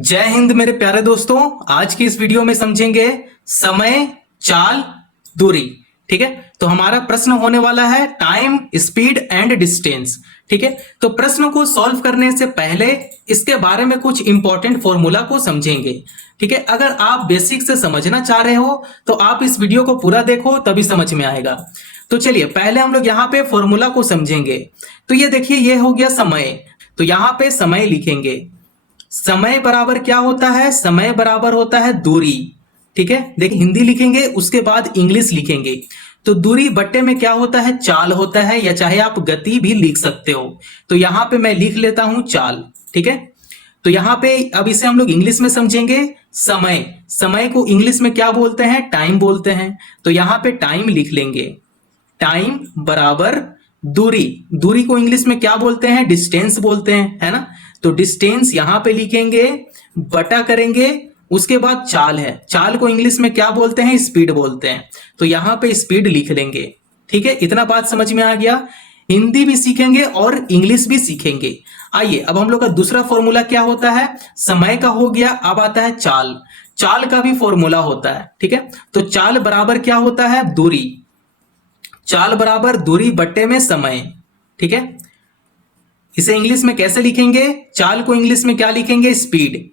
जय हिंद मेरे प्यारे दोस्तों। आज की इस वीडियो में समझेंगे समय, चाल, दूरी। ठीक है, तो हमारा प्रश्न होने वाला है टाइम, स्पीड एंड डिस्टेंस। ठीक है, तो प्रश्न को सॉल्व करने से पहले इसके बारे में कुछ इंपॉर्टेंट फॉर्मूला को समझेंगे। ठीक है, अगर आप बेसिक से समझना चाह रहे हो तो आप इस वीडियो को पूरा देखो, तभी समझ में आएगा। तो चलिए पहले हम लोग यहाँ पे फॉर्मूला को समझेंगे। तो ये देखिए, ये हो गया समय। तो यहाँ पे समय लिखेंगे। समय बराबर क्या होता है? समय बराबर होता है दूरी। ठीक है, देखिए हिंदी लिखेंगे, उसके बाद इंग्लिश लिखेंगे। तो दूरी बट्टे में क्या होता है? चाल होता है, या चाहे आप गति भी लिख सकते हो। तो यहां पे मैं लिख लेता हूं चाल। ठीक है, तो यहां पे अब इसे हम लोग इंग्लिश में समझेंगे। समय, समय को इंग्लिश में क्या बोलते हैं? टाइम बोलते हैं। तो यहां पे टाइम लिख लेंगे। टाइम बराबर दूरी, दूरी को इंग्लिश में क्या बोलते हैं? डिस्टेंस बोलते हैं, है ना। तो डिस्टेंस यहां पे लिखेंगे, बटा करेंगे, उसके बाद चाल है। चाल को इंग्लिश में क्या बोलते हैं? स्पीड बोलते हैं। तो यहां पे स्पीड लिख लेंगे। ठीक है, इतना बात समझ में आ गया। हिंदी भी सीखेंगे और इंग्लिश भी सीखेंगे। आइए अब हम लोग का दूसरा फॉर्मूला क्या होता है? समय का हो गया, अब आता है चाल। चाल का भी फॉर्मूला होता है। ठीक है, तो चाल बराबर क्या होता है? दूरी। चाल बराबर दूरी बट्टे में समय। ठीक है, इसे इंग्लिश में कैसे लिखेंगे? चाल को इंग्लिश में क्या लिखेंगे? स्पीड।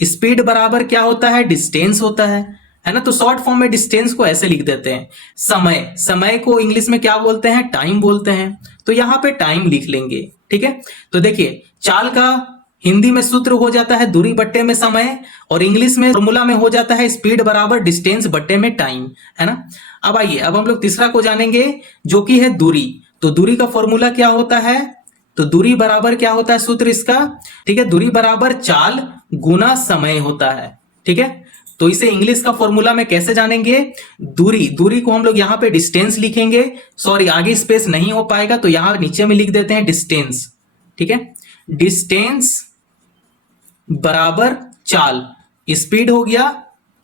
स्पीड बराबर क्या होता है? डिस्टेंस होता है ना। तो शॉर्ट फॉर्म में डिस्टेंस को ऐसे लिख देते हैं। समय, समय को इंग्लिश में क्या बोलते हैं? टाइम बोलते हैं। तो यहां पे टाइम लिख लेंगे। ठीक है, तो देखिए चाल का हिंदी में सूत्र हो जाता है दूरी बट्टे में समय, और इंग्लिश में फॉर्मूला में हो जाता है स्पीड बराबर डिस्टेंस बट्टे में टाइम, है ना। अब आइए अब हम लोग तीसरा को जानेंगे, जो कि है दूरी। तो दूरी का फॉर्मूला क्या होता है? तो दूरी बराबर क्या होता है सूत्र इसका? ठीक है, दूरी बराबर चाल गुना समय होता है। ठीक है, तो इसे इंग्लिश का फॉर्मूला में कैसे जानेंगे? दूरी, दूरी को हम लोग यहां पे डिस्टेंस लिखेंगे। सॉरी, आगे स्पेस नहीं हो पाएगा, तो यहां नीचे में लिख देते हैं डिस्टेंस। ठीक है, डिस्टेंस बराबर चाल, स्पीड हो गया।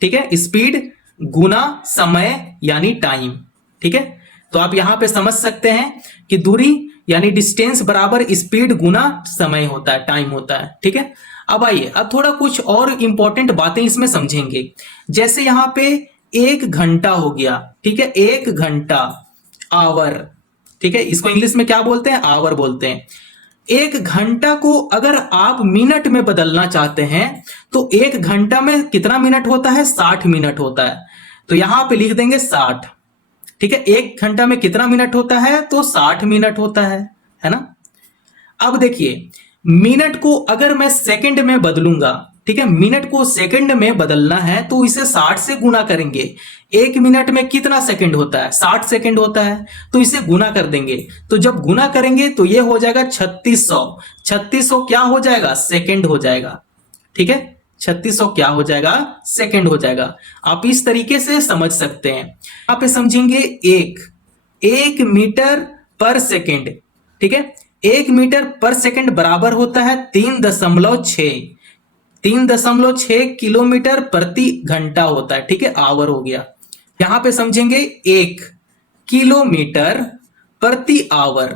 ठीक है, स्पीड गुना समय यानी टाइम। ठीक है, तो आप यहां पे समझ सकते हैं कि दूरी यानी डिस्टेंस बराबर स्पीड गुना समय होता है, टाइम होता है। ठीक है, अब आइए अब थोड़ा कुछ और इंपॉर्टेंट बातें इसमें समझेंगे। जैसे यहां पे 1 घंटा हो गया। ठीक है, 1 घंटा, आवर। ठीक है, इसको इंग्लिश में क्या बोलते हैं? आवर बोलते हैं। 1 घंटा को अगर आप मिनट में बदलना चाहते हैं तो 1 घंटा में कितना मिनट होता है? 60 मिनट होता है। तो यहां पे लिख देंगे 60। ठीक है, 1 घंटा में कितना मिनट होता है? तो 60 मिनट होता है ना। अब देखिए, मिनट को अगर मैं सेकंड में बदलूंगा, ठीक है, मिनट को सेकंड में बदलना है तो इसे 60 से गुना करेंगे। 1 मिनट में कितना सेकंड होता है? 60 सेकंड होता है। तो इसे गुना कर देंगे। तो जब गुना करेंगे तो ये हो जाएगा 3600। 3600 क्या हो जाएगा? सेकंड हो जाएगा। ठीक है, 3600 क्या हो जाएगा? सेकंड हो जाएगा। आप इस तरीके से समझ सकते हैं। यहां पे समझेंगे एक, 1 मीटर पर सेकंड। ठीक है, 1 मीटर पर सेकंड बराबर होता है 3.6। 3.6 किलोमीटर प्रति घंटा होता है। ठीक है, आवर हो गया। यहां पे समझेंगे 1 किलोमीटर प्रति आवर।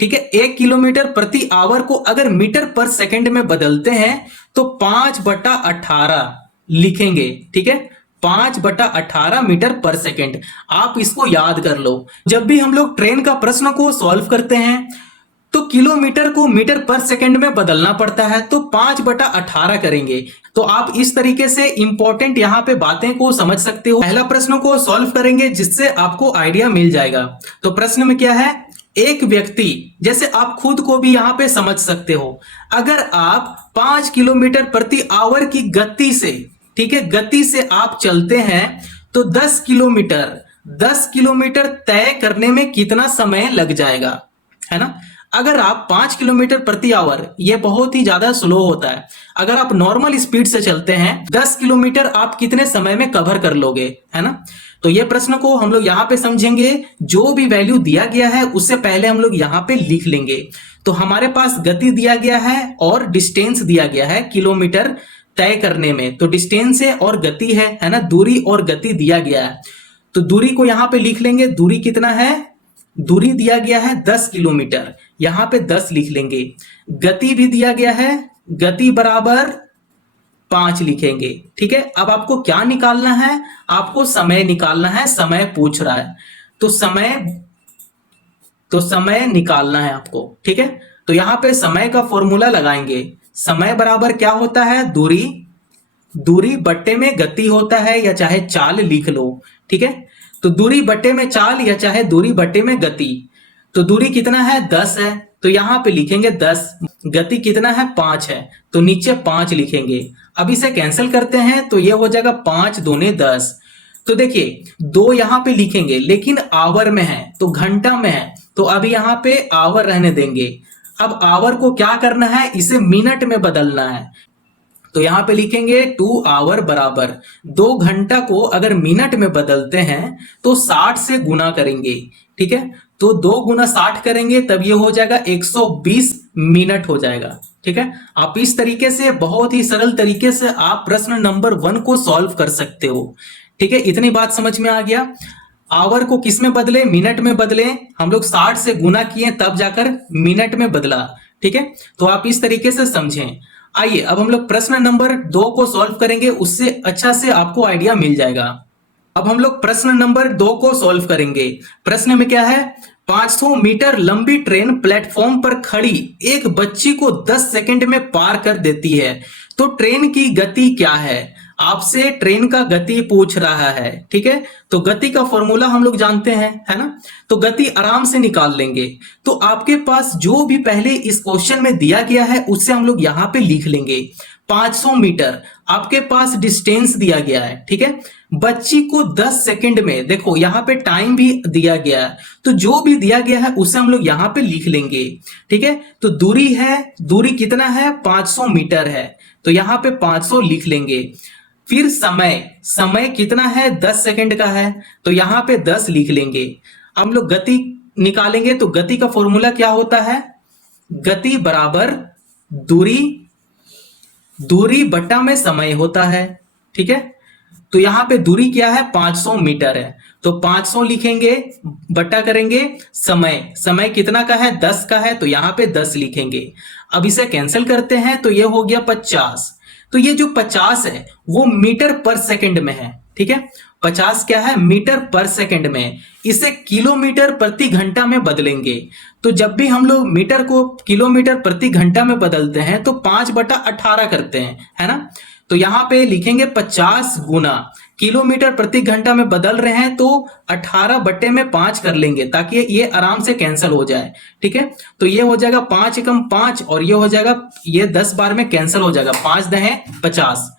ठीक है, 1 किलोमीटर प्रति आवर को अगर मीटर पर सेकंड में बदलते हैं तो 5/18 लिखेंगे। ठीक है, 5/18 मीटर पर सेकंड। आप इसको याद कर लो। जब भी हम लोग ट्रेन का प्रश्न को सॉल्व करते हैं तो किलोमीटर को मीटर पर सेकंड में बदलना पड़ता है, तो 5/18 करेंगे। तो आप इस तरीके से इंपॉर्टेंट यहां पे बातें को समझ सकते हो। पहला प्रश्न को सॉल्व करेंगे जिससे आपको आइडिया मिल जाएगा। तो प्रश्न में क्या है? एक व्यक्ति, जैसे आप खुद को भी यहां पे समझ सकते हो, अगर आप 5 किलोमीटर प्रति आवर की गति से, ठीक है, गति से आप चलते हैं तो 10 किलोमीटर तय करने में कितना समय लग जाएगा, है ना। अगर आप 5 किलोमीटर प्रति आवर, ये बहुत ही ज्यादा स्लो होता है। अगर आप नॉर्मल स्पीड से चलते हैं 10 किलोमीटर आप कितने समय में कवर कर लोगे, है ना। तो ये प्रश्न को हम लोग यहां पे समझेंगे। जो भी वैल्यू दिया गया है उससे पहले हम लोग यहां पे लिख लेंगे। तो हमारे पास गति दिया गया है और डिस्टेंस दिया गया है किलोमीटर तय करने में। तो डिस्टेंस है और गति है ना, दूरी और गति दिया गया है। तो दूरी को यहां पे लिख लेंगे। दूरी कितना है? दूरी दिया गया है 10 किलोमीटर, यहां पे 10 लिख लेंगे। गति भी दिया गया है, गति बराबर 5 लिखेंगे। ठीक है, अब आपको क्या निकालना है? आपको समय निकालना है, समय पूछ रहा है तो समय निकालना है आपको। ठीक है, तो यहां पे समय का फॉर्मूला लगाएंगे। समय बराबर क्या होता है? दूरी बट्टे में गति होता है, या चाहे चाल लिख लो। ठीक है, तो दूरी बट्टे में चाल या चाहे दूरी बट्टे में गति। तो दूरी कितना है? 10 है, तो यहां पे लिखेंगे 10। गति कितना है? 5 है, तो नीचे 5 लिखेंगे। अब इसे कैंसिल करते हैं तो ये हो जाएगा 5 दूने 10। तो देखिए 2 यहां पे लिखेंगे, लेकिन आवर में है तो घंटा में है, तो अभी यहां पे आवर रहने देंगे। अब आवर को क्या करना है? इसे मिनट में बदलना है, तो यहां पे लिखेंगे 2 आवर बराबर 2 घंटा को अगर मिनट में बदलते हैं तो 60 से गुना करेंगे। ठीक है, तो 2 गुना 60 करेंगे तब ये हो जाएगा 120 मिनट हो जाएगा। ठीक है, आप इस तरीके से बहुत ही सरल तरीके से आप प्रश्न नंबर 1 को सॉल्व कर सकते हो। ठीक है, इतनी बात समझ में आ गया। आवर को किस में बदले? मिनट में बदले। हम लोग 60 से गुना किए तब जाकर मिनट में बदला। ठीक है, तो आप इस तरीके से समझें। आइए अब हम लोग प्रश्न नंबर 2 को सॉल्व करेंगे, उससे अच्छा से आपको आइडिया मिल जाएगा। अब हम लोग प्रश्न नंबर 2 को सॉल्व करेंगे। प्रश्न में क्या है? 500 मीटर लंबी ट्रेन प्लेटफॉर्म पर खड़ी एक बच्ची को 10 सेकंड में पार कर देती है, तो ट्रेन की गति क्या है? आपसे ट्रेन का गति पूछ रहा है। ठीक है, तो गति का फॉर्मूला हम लोग जानते हैं, है ना, तो गति आराम से निकाल लेंगे। तो आपके पास जो भी पहले इस क्वेश्चन में दिया गया है उससे हम लोग यहां पे लिख लेंगे। 500 मीटर आपके पास डिस्टेंस दिया गया है। ठीक है, बच्ची को 10 सेकंड में, देखो यहां पे टाइम भी दिया गया है, तो जो भी दिया गया है उसे हम लोग यहां पे लिख लेंगे। ठीक है, तो दूरी है, दूरी कितना है? 500 मीटर है, तो यहां पे 500 लिख लेंगे। फिर समय कितना है? 10 सेकंड का है, तो यहां पे 10 लिख लेंगे। हम लोग गति निकालेंगे, तो गति का फॉर्मूला क्या होता है? गति बराबर दूरी बट्टा में समय होता है। ठीक है, तो यहां पे दूरी क्या है? 500 मीटर है, तो 500 लिखेंगे, बट्टा करेंगे समय कितना का है? 10 का है, तो यहां पे 10 लिखेंगे। अब इसे कैंसिल करते हैं तो ये हो गया 50। तो ये जो 50 है वो मीटर पर सेकंड में है। ठीक है, 50 क्या है? मीटर पर सेकंड में। इसे किलोमीटर प्रति घंटा में बदलेंगे, तो जब भी हम लोग मीटर को किलोमीटर प्रति घंटा में बदलते हैं तो 5/18 करते हैं, है ना। तो यहां पे लिखेंगे 50 गुना किलोमीटर प्रति घंटा में बदल रहे हैं, तो 18/5 कर लेंगे ताकि ये आराम से कैंसिल हो जाए। ठीक है, तो ये हो जाएगा 5 एकम 5 और ये हो जाएगा, ये 10 बार में कैंसिल हो जाएगा, 5 दहें 50।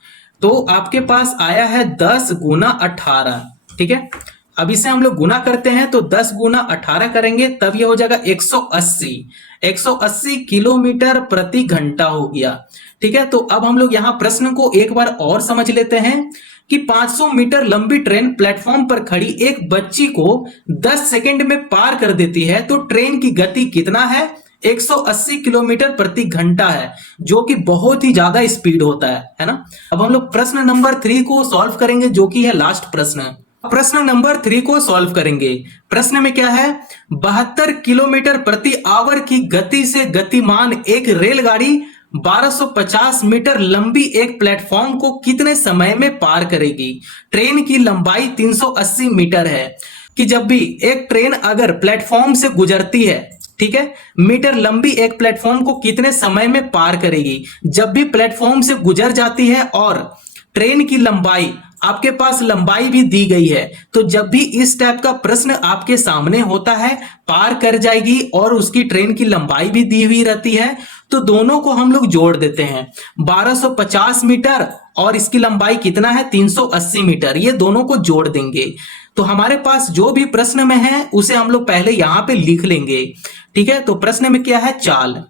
तो आपके पास आया है 10 गुना 18। ठीक है, अब इसे हम लोग गुना करते हैं तो 10 गुना 18 करेंगे तब ये हो जाएगा 180 किलोमीटर प्रति घंटा हो गया। ठीक है, तो अब हम लोग यहां प्रश्न को एक बार और समझ लेते हैं कि 500 मीटर लंबी ट्रेन प्लेटफॉर्म पर खड़ी एक बच्ची को 10 सेकंड में पार कर देती है, तो ट्रेन की गति कितना है? 180 किलोमीटर प्रति घंटा है, जो कि बहुत ही ज्यादा स्पीड होता है ना। अब हम लोग प्रश्न नंबर 3 को सॉल्व करेंगे, जो कि है लास्ट प्रश्न। प्रश्न नंबर 3 को सॉल्व करेंगे। प्रश्न में क्या है? 72 किलोमीटर प्रति आवर की गति से गतिमान एक रेलगाड़ी 1250 मीटर लंबी एक प्लेटफॉर्म को कितने समय में पार करेगी? ट्रेन की लंबाई 380 मीटर है कि जब भी एक ट्रेन अगर प्लेटफॉर्म से गुजरती है, ठीक है, मीटर लंबी एक प्लेटफॉर्म को कितने समय में पार करेगी? जब भी प्लेटफॉर्म से गुजर जाती है और ट्रेन की लंबाई, आपके पास लंबाई भी दी गई है, तो जब भी इस टाइप का प्रश्न आपके सामने होता है, पार कर जाएगी और उसकी ट्रेन की लंबाई भी दी हुई रहती है, तो दोनों को हम लोग जोड़ देते हैं। 1250 मीटर और इसकी लंबाई कितना है? 380 मीटर, ये दोनों को जोड़ देंगे। तो हमारे पास जो भी प्रश्न में है उसे हम लोग पहले यहां पे लिख लेंगे। ठीक है, तो प्रश्न में क्या है? चाल।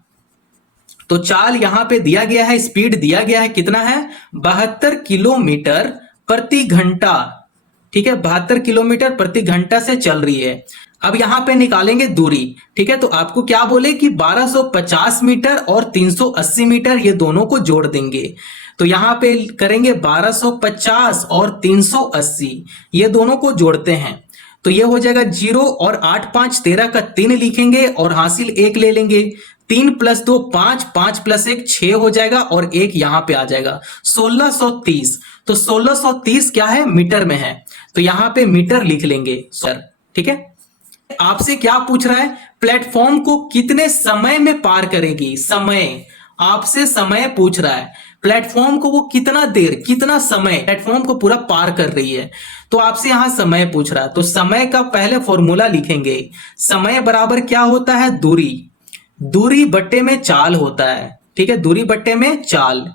तो चाल यहां पे दिया गया है, स्पीड दिया गया है, कितना है? 72 किलोमीटर प्रति घंटा। ठीक है, 72 किलोमीटर प्रति घंटा से चल रही है। अब यहां पे निकालेंगे दूरी। ठीक है, तो आपको क्या बोले कि 1250 मीटर और 380 मीटर, ये दोनों को जोड़ देंगे। तो यहां पे करेंगे 1250 और 380, ये दोनों को जोड़ते हैं, तो ये हो जाएगा 0 और 8 5 13 का 3 लिखेंगे और हासिल 1 ले लेंगे, 3 + 2 5, 5 + 1 6 हो जाएगा और 1 यहां पे आ जाएगा 1630। तो 1630 क्या है, मीटर में है, तो यहां पे मीटर लिख लेंगे सर। ठीक है, आपसे क्या पूछ रहा है, प्लेटफॉर्म को कितने समय में पार करेगी, समय, आपसे समय पूछ रहा है, प्लेटफॉर्म को वो कितना देर, कितना समय प्लेटफॉर्म को पूरा पार कर रही है, तो आपसे यहां समय पूछ रहा है। तो समय का पहले फॉर्मूला लिखेंगे, समय बराबर क्या होता है, दूरी, दूरी बट्टे में चाल होता है। ठीक है, दूरी बट्टे में चाल।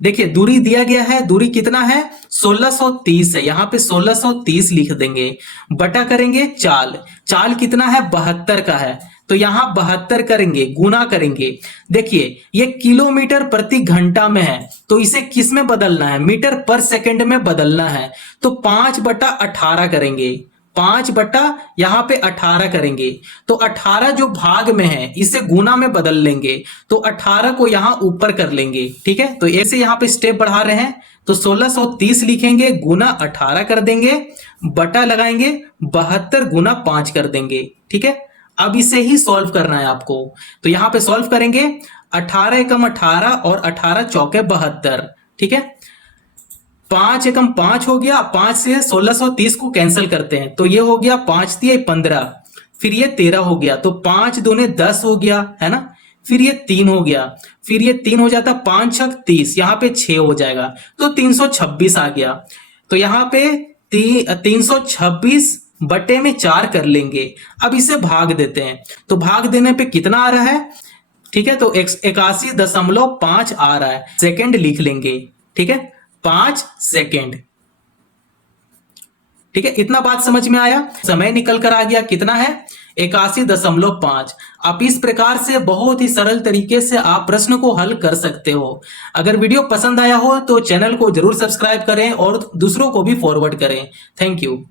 देखिए दूरी दिया गया है, दूरी कितना है 1630 है, यहां पे 1630 लिख देंगे, बटा करेंगे चाल, चाल कितना है 72 का है, तो यहां 72 करेंगे, गुना करेंगे। देखिए ये किलोमीटर प्रति घंटा में है, तो इसे किस में बदलना है, मीटर पर सेकंड में बदलना है, तो 5/18 करेंगे, 5 यहां पे 18 करेंगे, तो 18 जो भाग में है इसे गुना में बदल लेंगे, तो 18 को यहां ऊपर कर लेंगे। ठीक है, तो ऐसे यहां पे स्टेप बढ़ा रहे हैं, तो 1630 लिखेंगे, गुना 18 कर देंगे, बटा लगाएंगे 72 गुना 5 कर देंगे। ठीक है, अब इसे ही सॉल्व करना है आपको, तो यहां पे सॉल्व करेंगे, 18 एकम 18 और 18 चौके 72। ठीक है, 5 एकम 5 हो गया, 5 से 1630 को कैंसिल करते हैं, तो ये हो गया 5 दिए 15, फिर ये 13 हो गया, तो 5 दूने 10 हो गया, है ना, फिर ये 3 हो गया, फिर ये 3 हो जाता, 5 छक 30, यहां पे 6 हो जाएगा, तो 326 आ गया। तो यहां पे 326 बटे में 4 कर लेंगे। अब इसे भाग देते हैं, तो भाग देने पे कितना आ रहा है, ठीक है, तो 81.5 आ रहा है, सेकंड लिख लेंगे। ठीक है, 5 सेकंड। ठीक है, इतना बात समझ में आया, समय निकल कर आ गया, कितना है 81.5। आप इस प्रकार से बहुत ही सरल तरीके से आप प्रश्न को हल कर सकते हो। अगर वीडियो पसंद आया हो तो चैनल को जरूर सब्सक्राइब करें और दूसरों को भी फॉरवर्ड करें। Thank you.